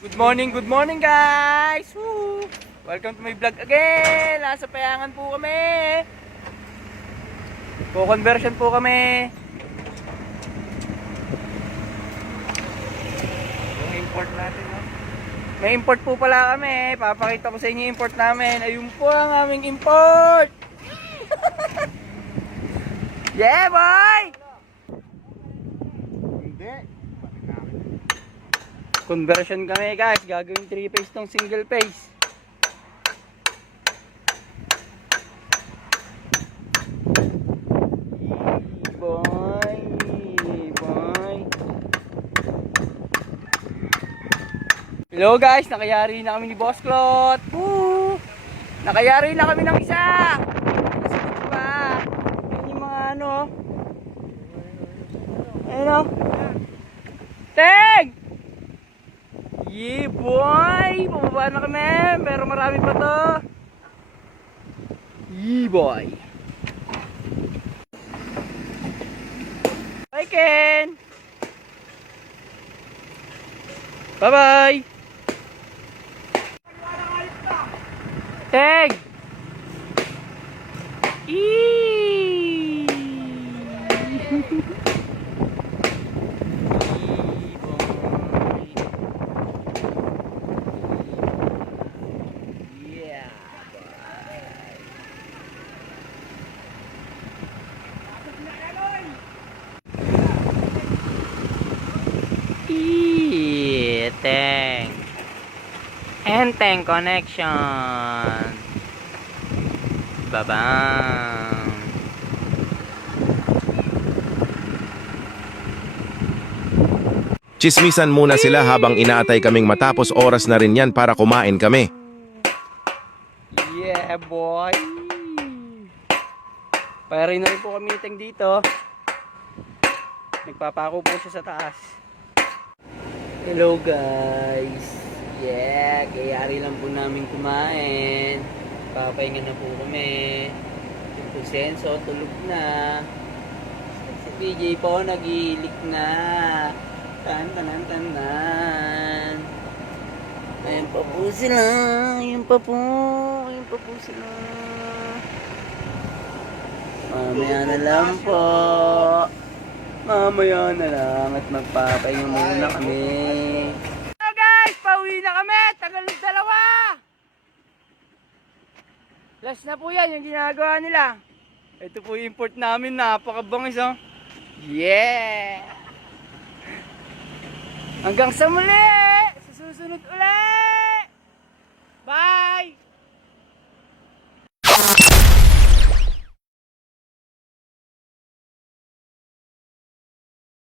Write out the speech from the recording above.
Good morning guys! Woo! Welcome to my vlog again! Nasa Payangan po kami! Co-conversion po kami! Yung import natin, no? May import po pala kami. Papakita ko sa inyo yung import namin. Ayun po ang aming import! Yeah boy! Hindi. Conversion kami guys, gagawin 3-phase tong single phase. Boy. Hello guys, nakayari na kami ni Boss Clot. Woo! Nakayari na kami ng isa. Kasi diba? Yan yung mga ano. Ayun o. Teg! Yeah boy! Pababa na kami, pero marami pa to. Yeah boy! Bye Ken! Bye bye! Tag! Eee! Tank and tank connection. Babang. Chismisan muna sila habang inaatay kaming matapos oras na rin yan para kumain kami. Yeah boy. Pairin na rin po kami meeting dito. Nagpapako po siya sa taas. Hello guys. Yeah, kayari lang po namin kumain. Papahinga na po kami. Yung po Senso, tulog na. Si BJ po, nag-iilik na. Tan. Ayun pa po sila. Ayun pa po sila. Mamaya na lang po. Mamaya na lang at magpapahinga muna kami. Hello guys, pauwi na kami. Tagal ng dalawa. Last na po yan yung ginagawa nila. Ito po yung import namin. Napakabangis oh. Yeah! Hanggang sa muli! Sa susunod ulit!